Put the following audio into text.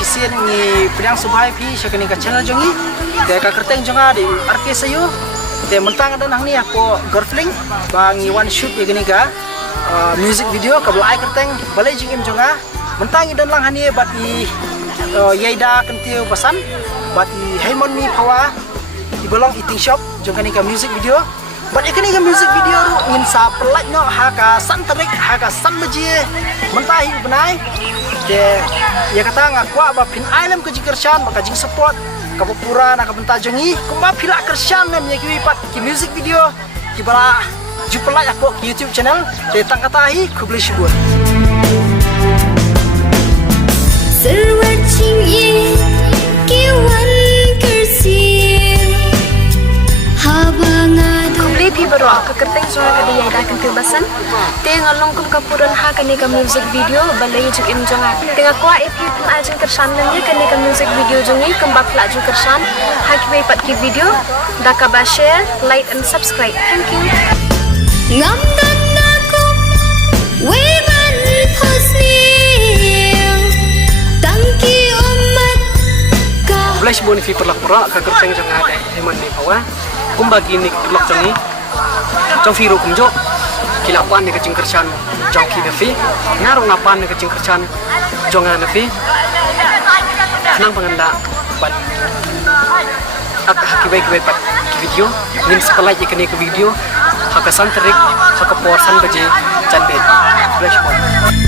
sisir ni pedang subhai pi syakani ka channel jongi te ka kerteng jonga di RK sayu te mentang ada nang ni aku girlfriend bangi one shoot ya gini ka music video ka belai kerteng balai jingim jonga mentang idan lang hani bat i yaida kentiu pasan bat i Haymon mi pawa di bolong eating shop jongkani ka music video bat ikani ka music video ru ngin sa pelaj no haka santerik haka sambaji mentahi benai de ya kata ngakwa ba pin alam ke jikershan maka jing support ka pura na ka bentajongi kumba pila kershan nem ya ki pat ki music video ki bara jupelaj aku ki YouTube channel de tangkatahi ku beli syukur baru aku kerteng soal kadi yang dah kentu basan tengah longkum kapuran ha kani ka music video balai juk im jonga tengah kwa ipi pun ajeng kersan nanya kani ka music video jongi kembak la juk kersan ha ki pat ki video da ka ba share like and subscribe thank you ngam dan aku we man posni tangki umat ka flash boni fi perlak pura ka kerteng jonga ada heman ni pawa kumbagi ni perlak jongi trong phi ru kum jo kilapan ni kacing kersan jong ki na fi ngaro ngapan ni kacing kersan jonga na fi nang panganda pat ak hakibai kibai pat ki video nim sepalai ikani ke video haka santerik haka porsan baje candet flash